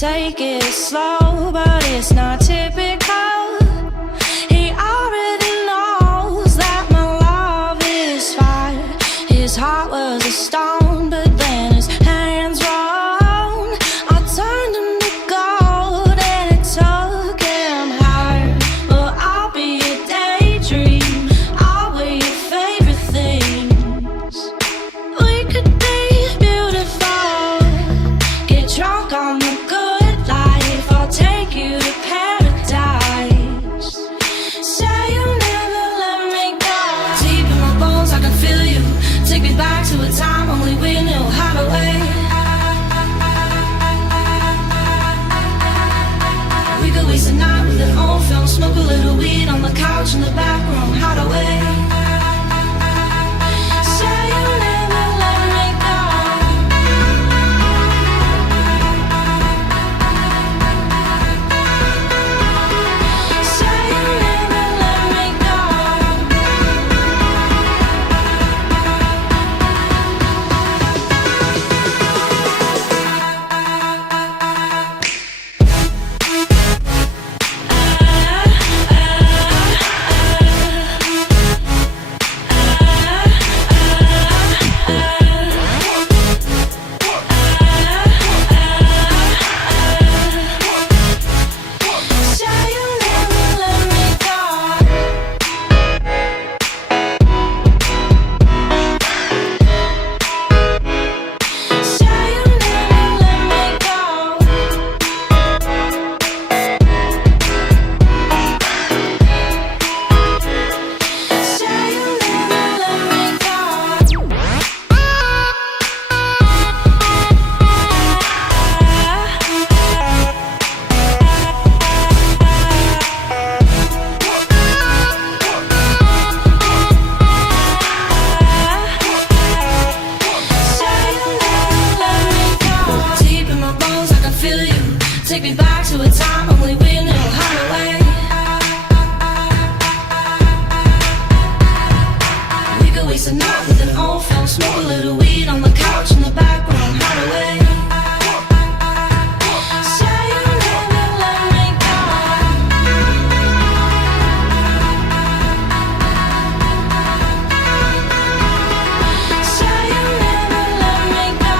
Take it slow, but it's not typical. He already knows that my love is fire. His heart was a stone, but then his hands rolled. I turned him to gold and it took him higher. Well, I'll be a daydream, I'll wear your favorite things. We could be beautiful, get drunk on the good life. I'll take you to paradise. Say you'll never let me go. Deep in my bones, I can feel you. Take me back to a time only we knew how to wait. We could waste a night with an old film, smoke a little weed on the couch in the back room, how to wait. Say you'll never let me go. Say you'll never let me go. Say you'll never let me go. Say you'll never let me go. Say you'll never let me go. Say you'll never let me go. Deep in my bones, I can feel you. Take me back to a time only we knew how to wait. We could waste a night with an old film, smoke a little weed on the couch in the back room, how to wait. Say you'll never let me go. Say you'll never let me go.